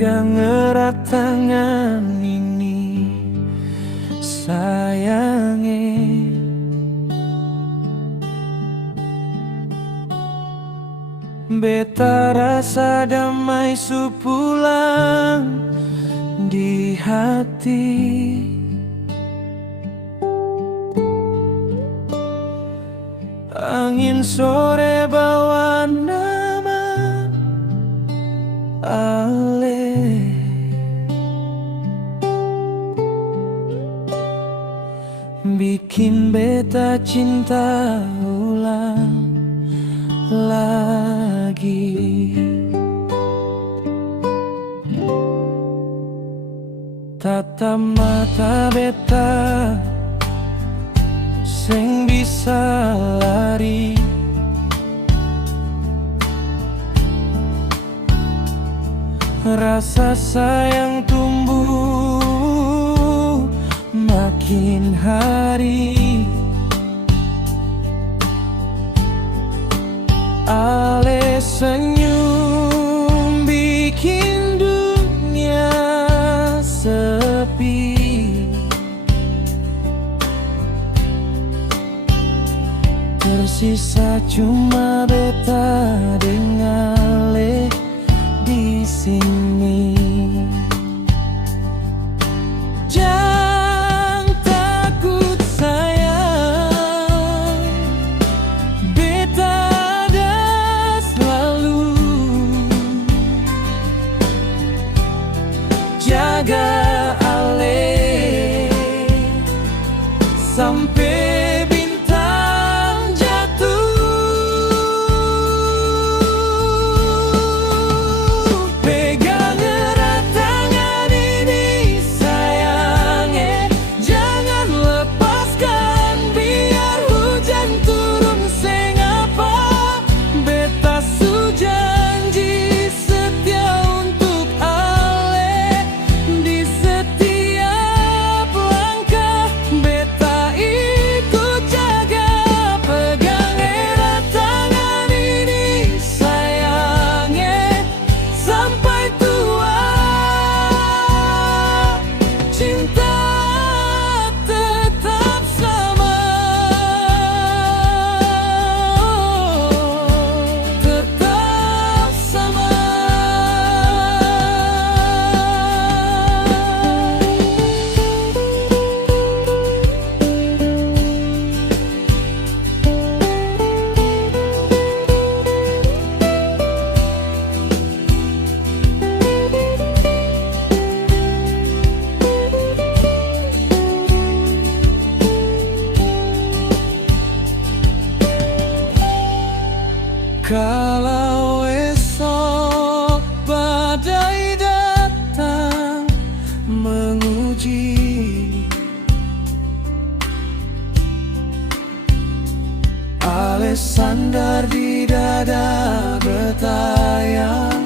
pegang erat tangan ini sayange. Beta rasa damai supulang di hati. Angin sore bawa nama Ale, bikin beta cinta ulang lagi. Tatap mata beta sing bisa lari, rasa sayang tumbuh makin hari. Ale senyum bikin dunia sepi. Tersisa cuma beta dengan Ale di sini. Jangan takut sayang, beta ada selalu. Jaga Ale sampai kalau esok badai datang menguji, Ale sandar di dada bertayang.